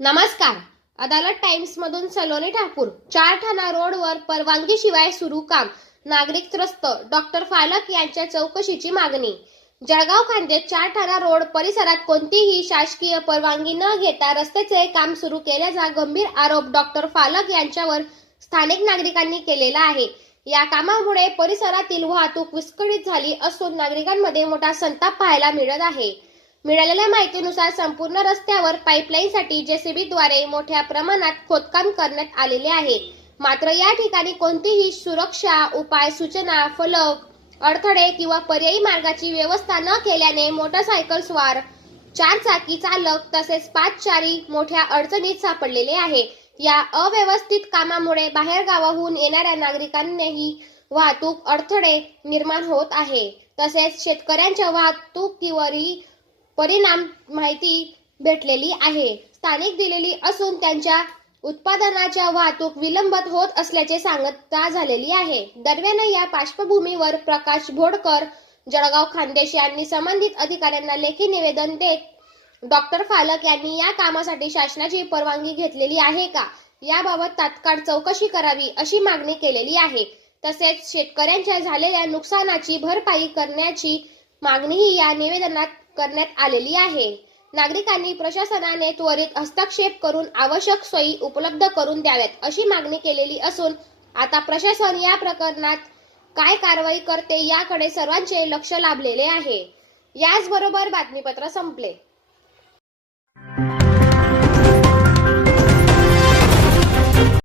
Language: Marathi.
नमस्कार. अदालत टाइम्स मधून सलोनी ठाकूर चार ठाणा रोडवर परवानगी शिवाय सुरू काम. नागरिक त्रस्त डॉक्टर फालक यांच्या चौकशीची मागणी. जळगाव खांदेत चार ठाणा रोड परिसरात कोणतीही शासकीय परवानगी न घेता रस्त्याचे काम सुरू केल्याचा गंभीर आरोप डॉक्टर फालक यांच्यावर स्थानिक नागरिकांनी केलेला आहे. या कामामुळे परिसरातील वाहतूक विस्कळीत झाली असून नागरिकांमध्ये मोठा संताप पाहायला मिळत आहे. मिळालेल्या माहितीनुसार संपूर्ण रस्त्यावर पाईपलाईनसाठी जेसीबीद्वारे मोठ्या प्रमाणात खोदकाम करण्यात आलेले आहे. मात्र या ठिकाणी कोणतीही सुरक्षा उपाय सूचना फलक अडथळे किंवा पर्यायी मार्गाची व्यवस्था न केल्याने मोटरसायकल स्वार चार चाकी चालक तसेच पाच चारी मोठ्या अडचणीत सापडलेले आहे. या अव्यवस्थित कामामुळे बाहेरगावाहून येणाऱ्या नागरिकांनाही वाहतूक अडथळे निर्माण होत आहे. तसेच शेतकऱ्यांच्या वाहतुकीवरही परिणाम माहिती भेटलेली आहे. स्थानिक दिलेली असून त्यांच्या उत्पादनाच्या वाहतूक विलंबत होत असल्याचे सांगता झालेली आहे. दरम्यान या पार्श्वभूमीवर प्रकाश भोडकर जळगाव खानदेश यांनी संबंधित अधिकाऱ्यांना लेखी निवेदन देत डॉक्टर फालक यांनी या कामासाठी शासनाची परवानगी घेतलेली आहे का? याबाबत तात्काळ चौकशी करावी अशी मागणी केलेली आहे. तसेच शेतकऱ्यांच्या झालेल्या नुकसानाची भरपाई करण्याची मागणीही या निवेदनात करण्यात आलेली आहे. नागरिकांनी प्रशासनाने त्वरित हस्तक्षेप करून आवश्यक सोयी उपलब्ध करून द्याव्यात अशी मागणी केलेली असून आता प्रशासन या प्रकरणात काय कारवाई करते याकडे सर्वांचे लक्ष लाभलेले आहे. याचबरोबर बातमीपत्र संपले.